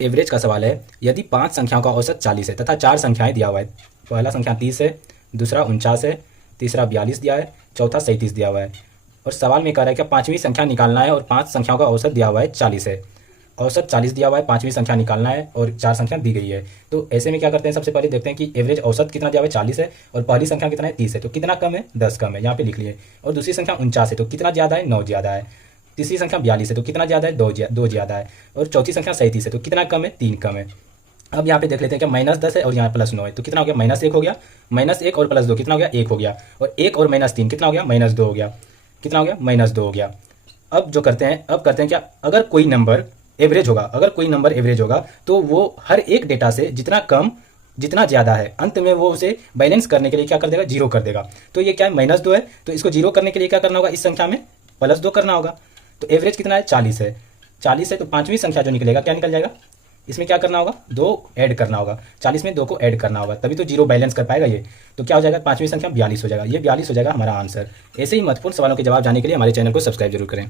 Average का सवाल है। यदि 5 संख्याओं का औसत 40 है तथा 4 संख्याएं दिया हुआ है। पहला संख्या 30 है, दूसरा 49 है, तीसरा 42 दिया है, चौथा 37 दिया हुआ है। और सवाल में कह रहा है कि पाँचवीं संख्या निकालना है और 5 संख्याओं का औसत दिया हुआ है 40 है। औसत 40 दिया हुआ है, पाँचवीं संख्या निकालना है और 4 संख्या दी गई है। तो ऐसे में क्या करते हैं, सबसे पहले देखते हैं कि एवरेज औसत कितना दिया हुआ है 40 है और पहली संख्या कितना है 30 है। तो कितना कम है, 10 कम है, यहाँ पे लिख लिए। और दूसरी संख्या 49 है, तो कितना ज़्यादा है, 9 ज़्यादा है। तीसरी संख्या 42 है, तो कितना ज़्यादा है, 2 ज़्यादा है। और चौथी संख्या 37 है, तो कितना कम है, 3 कम है। अब यहाँ पे देख लेते हैं कि -10 है और यहाँ +9 है, तो कितना हो गया, -1 हो गया। -1 और +2 कितना हो गया, 1 हो गया। और 1 और -3 कितना हो गया, -2 हो गया। कितना हो गया, -2 हो गया। अब जो करते हैं, अब करते हैं क्या, अगर कोई नंबर एवरेज होगा, अगर कोई नंबर एवरेज होगा तो वो हर एक डेटा से जितना कम जितना ज़्यादा है, अंत में वो उसे बैलेंस करने के लिए क्या कर देगा, 0 कर देगा। तो ये क्या है, -2 है, तो इसको 0 करने के लिए क्या करना होगा, इस संख्या में +2 करना होगा। तो एवरेज कितना है, 40 है। 40 है तो पाँचवीं संख्या जो निकलेगा क्या निकल जाएगा, इसमें क्या करना होगा, 2 ऐड करना होगा। 40 में 2 को ऐड करना होगा, तभी तो 0 बैलेंस कर पाएगा ये। तो क्या हो जाएगा, पाँचवीं संख्या 42 हो जाएगा। ये 42 हो जाएगा हमारा आंसर। ऐसे ही महत्वपूर्ण सवालों के जवाब जानने के लिए हमारे चैनल को सब्सक्राइब जरूर करें।